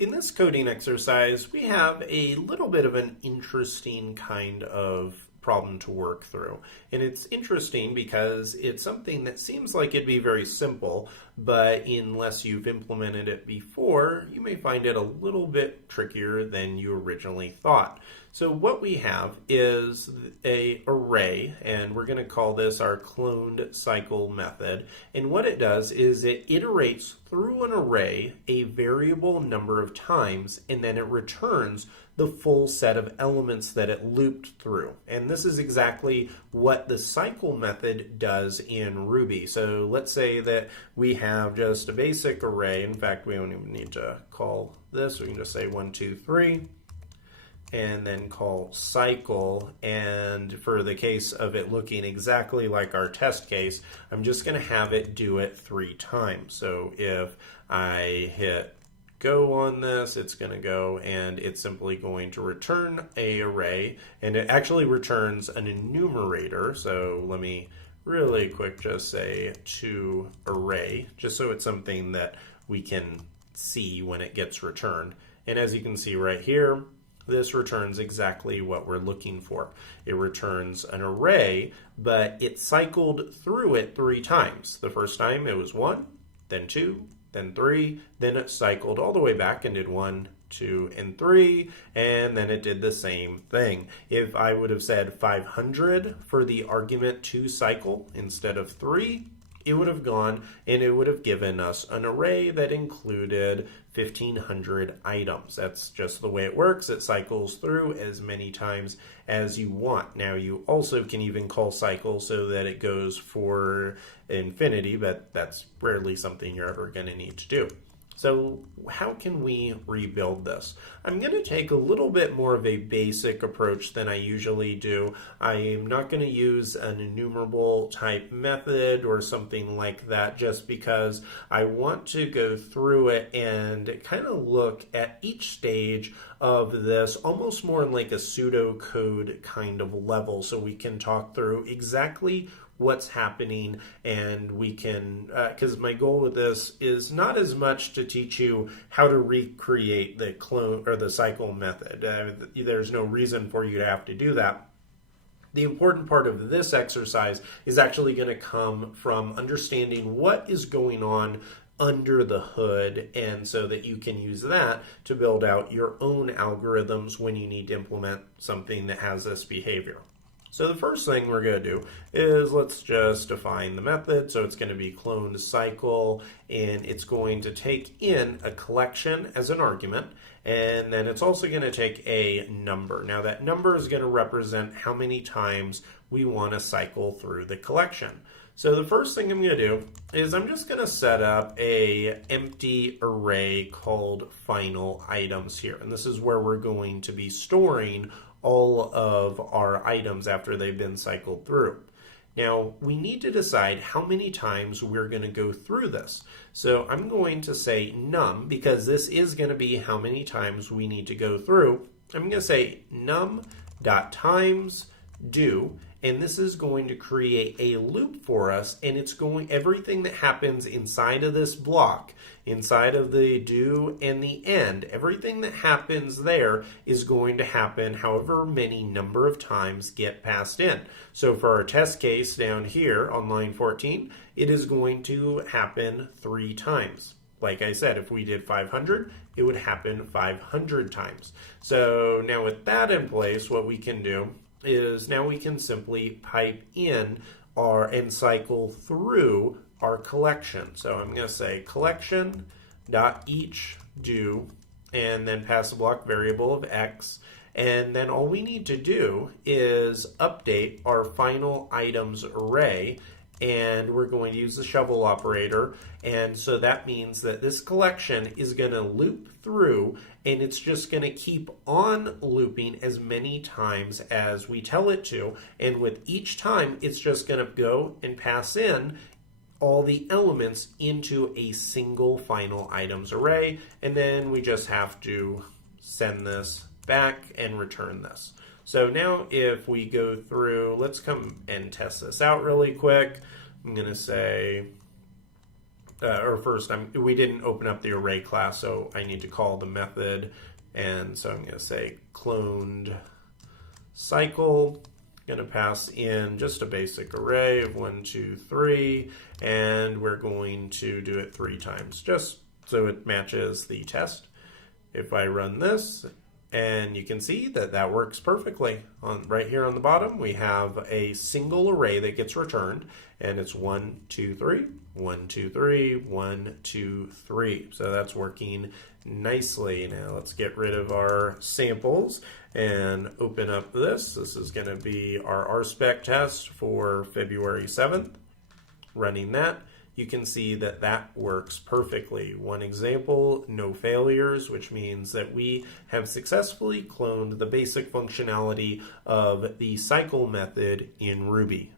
In this coding exercise, we have a little bit of an interesting kind of problem to work through. And it's interesting because it's something that seems like it'd be very simple, but unless you've implemented it before, you may find it a little bit trickier than you originally thought. So what we have is a array, and we're going to call this our cloned cycle method. And what it does is it iterates through an array a variable number of times, and then it returns the full set of elements that it looped through. And this is exactly what the cycle method does in Ruby. So let's say that we have just a basic array. In fact, we don't even need to call this. We can just say 1, 2, 3. And then call cycle, and for the case of it looking exactly like our test case, I'm just going to have it do it 3 times. So if I hit go on this, it's going to go and it's simply going to return a array, and it actually returns an enumerator. So let me really quick just say to array, just so it's something that we can see when it gets returned. And as you can see right here, this returns exactly what we're looking for. It returns an array, but it cycled through it 3 times. The first time it was 1, then 2, then 3, then it cycled all the way back and did 1, 2, and 3, and then it did the same thing. If I would have said 500 for the argument to cycle instead of 3, it would have gone and it would have given us an array that included 1,500 items. That's just the way it works. It cycles through as many times as you want. Now you also can even call cycle so that it goes for infinity, but that's rarely something you're ever going to need to do. So how can we rebuild this? I'm going to take a little bit more of a basic approach than I usually do. I am not going to use an enumerable type method or something like that just because I want to go through it and kind of look at each stage of this almost more in like a pseudocode kind of level, so we can talk through exactly what's happening, and we can, because my goal with this is not as much to teach you how to recreate the clone or the cycle method. There's no reason for you to have to do that. The important part of this exercise is actually going to come from understanding what is going on under the hood, and so that you can use that to build out your own algorithms when you need to implement something that has this behavior. So the first thing we're going to do is let's just define the method. So it's going to be cloned cycle, and it's going to take in a collection as an argument, and then it's also going to take a number. Now that number is going to represent how many times we want to cycle through the collection. So the first thing I'm going to do is I'm just going to set up a empty array called final items here, and this is where we're going to be storing all of our items after they've been cycled through. Now, we need to decide how many times we're going to go through this. So I'm going to say num, because this is going to be how many times we need to go through. I'm going to say num.times do, and this is going to create a loop for us, and it's going, everything that happens inside of this block, inside of the do and the end, everything that happens there is going to happen however many number of times get passed in. So for our test case down here on line 14, it is going to happen 3 times. Like I said, if we did 500, it would happen 500 times. So now with that in place, what we can do is now we can simply pipe in our and cycle through our collection. So I'm going to say collection.each do, and then pass a block variable of x, and then all we need to do is update our final items array, and we're going to use the shovel operator, and so that means that this collection is going to loop through, and it's just going to keep on looping as many times as we tell it to, and with each time it's just going to go and pass in all the elements into a single final items array, and then we just have to send this back and return this. So now if we go through, let's come and test this out really quick. I'm going to say we didn't open up the array class, so I need to call the method. And so I'm going to say cloned cycle. Going to pass in just a basic array of 1, 2, 3, and we're going to do it 3 times just so it matches the test. If I run this, and you can see that that works perfectly. Right here on the bottom, we have a single array that gets returned, and it's 1, 2, 3, 1, 2, 3, 1, 2, 3. So that's working nicely. Now let's get rid of our samples and open up this. This is going to be our RSpec test for February 7th. Running that, you can see that that works perfectly. One example, no failures, which means that we have successfully cloned the basic functionality of the cycle method in Ruby.